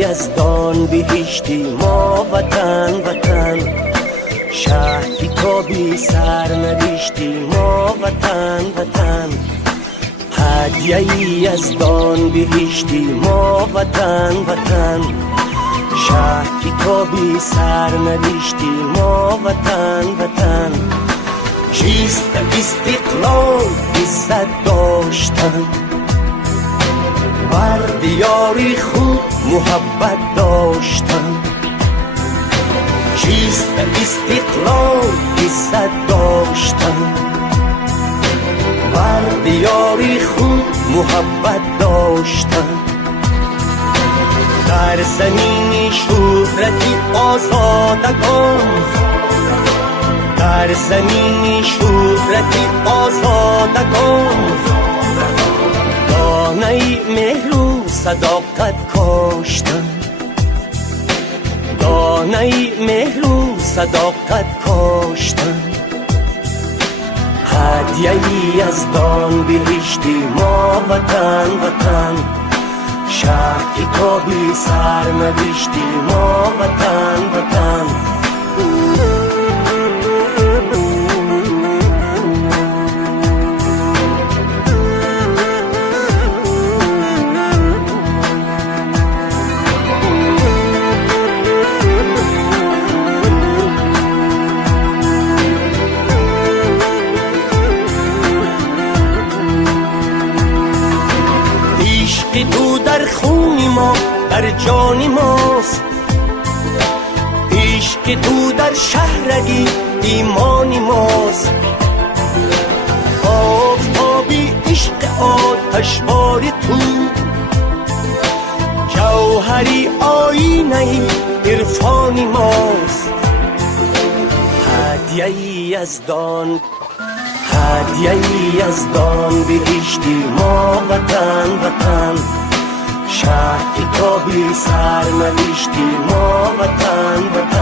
یزدان بهشتی ما وطن وطن، شهری تو بی سرنوشتی ما وطن وطن، هدیه یزدان بهشتی ما وطن وطن، شهری تو بی سرنوشتی ما وطن وطن. چیست استقلال عزت داشتن، بر دیاری خود محبت داشتن. چیست استقلال عزت داشتن، بر دیاری خود محبت داشتن. در زمین شهرتی آزادگان، در زمین شهرتی آزادگان، دانه مهر و صداقت کاشتن، دانه مهر و صداقت کاشتن. هدیه یزدان بهشتی ما وطن وطن، شهری تو بی سرنوشتی ما وطن وطن. عشق تو در خون ما در جان ماست، عشق تو در شهرگی ایمان ماست. آفتابی عشق آتشبار تو، جوهری آینه عرفان ماست. هدیه یزدان، هدیه یزدان بهشتی ما وطن وطن، شهری تو بی سرنوشتی ما وطن وطن.